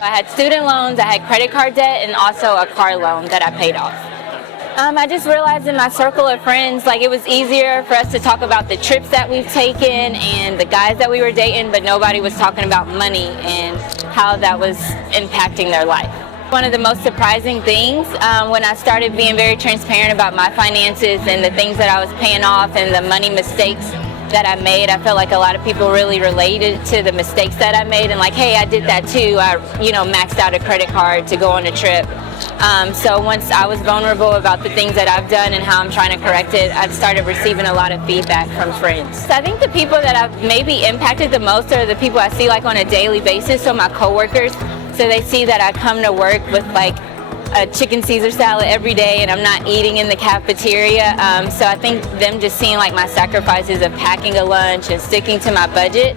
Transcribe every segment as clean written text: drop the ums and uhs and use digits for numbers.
I had student loans, I had credit card debt, and also a car loan that I paid off. I just realized in my circle of friends, like it was easier for us to talk about the trips that we've taken and the guys that we were dating, but nobody was talking about money and how that was impacting their life. One of the most surprising things when I started being very transparent about my finances and the things that I was paying off and the money mistakes that I made, I felt like a lot of people really related to the mistakes that I made and like, hey, I did that too. I, maxed out a credit card to go on a trip. So once I was vulnerable about the things that I've done and how I'm trying to correct it, I started receiving a lot of feedback from friends. So I think the people that I've maybe impacted the most are the people I see like on a daily basis, so my coworkers. So they see that I come to work with like a chicken Caesar salad every day and I'm not eating in the cafeteria. So I think them just seeing like my sacrifices of packing a lunch and sticking to my budget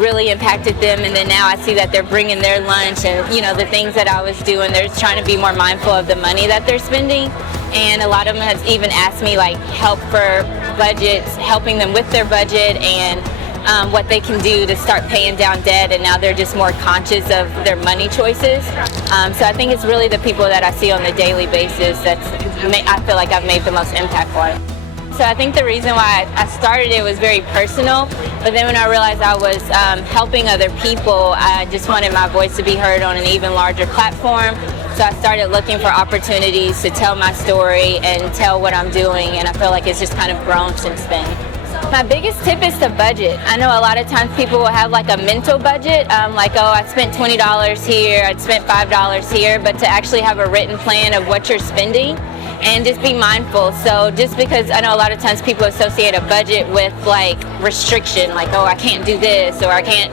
really impacted them, and then now I see that they're bringing their lunch and the things that I was doing, they're trying to be more mindful of the money that they're spending, and a lot of them have even asked me like help for budgets, helping them with their budget and what they can do to start paying down debt, and now they're just more conscious of their money choices. So I think it's really the people that I see on a daily basis that I feel like I've made the most impact on. So I think the reason why I started it was very personal, but then when I realized I was helping other people, I just wanted my voice to be heard on an even larger platform. So I started looking for opportunities to tell my story and tell what I'm doing, and I feel like it's just kind of grown since then. My biggest tip is to budget. I know a lot of times people will have like a mental budget, like, oh, I spent $20 here, I spent $5 here, but to actually have a written plan of what you're spending and just be mindful. So just because I know a lot of times people associate a budget with like restriction, like, oh, I can't do this, or I can't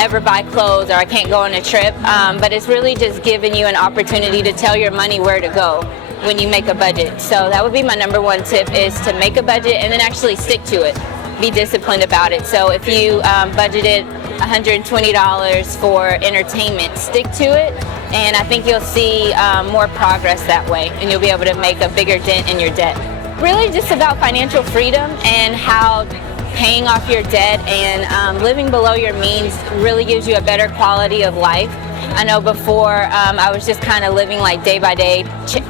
ever buy clothes, or I can't go on a trip, but it's really just giving you an opportunity to tell your money where to go when you make a budget. So that would be my number one tip, is to make a budget and then actually stick to it. Be disciplined about it. So if you budgeted $120 for entertainment, stick to it, and I think you'll see more progress that way, and you'll be able to make a bigger dent in your debt. Really just about financial freedom and how paying off your debt and living below your means really gives you a better quality of life. I know before I was just kind of living like day by day,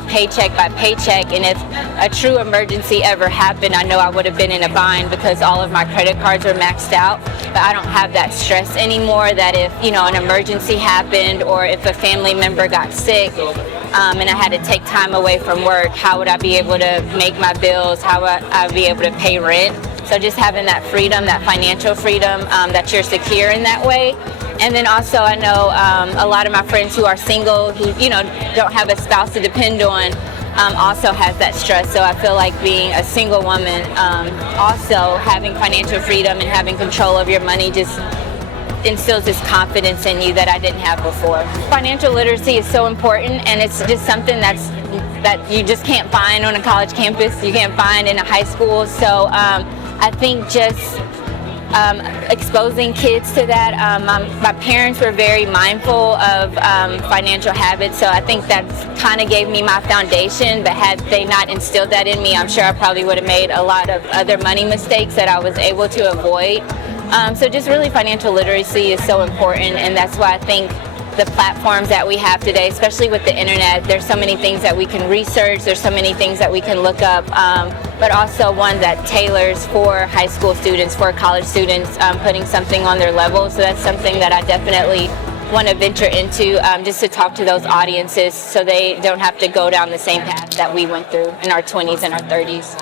paycheck by paycheck, and if a true emergency ever happened, I know I would have been in a bind because all of my credit cards are maxed out. But I don't have that stress anymore, that if an emergency happened or if a family member got sick and I had to take time away from work, how would I be able to make my bills, how would I be able to pay rent? So just having that freedom, that financial freedom, that you're secure in that way. And then also I know a lot of my friends who are single, who don't have a spouse to depend on, also has that stress. So I feel like being a single woman, also having financial freedom and having control of your money just instills this confidence in you that I didn't have before. Financial literacy is so important, and it's just something that you just can't find on a college campus, you can't find in a high school. So I think just exposing kids to that. My parents were very mindful of financial habits, so I think that kind of gave me my foundation, but had they not instilled that in me, I'm sure I probably would have made a lot of other money mistakes that I was able to avoid. So just really financial literacy is so important, and that's why I think the platforms that we have today, especially with the internet, there's so many things that we can research, there's so many things that we can look up, but also one that tailors for high school students, for college students, putting something on their level. So that's something that I definitely want to venture into, just to talk to those audiences so they don't have to go down the same path that we went through in our 20s and our 30s.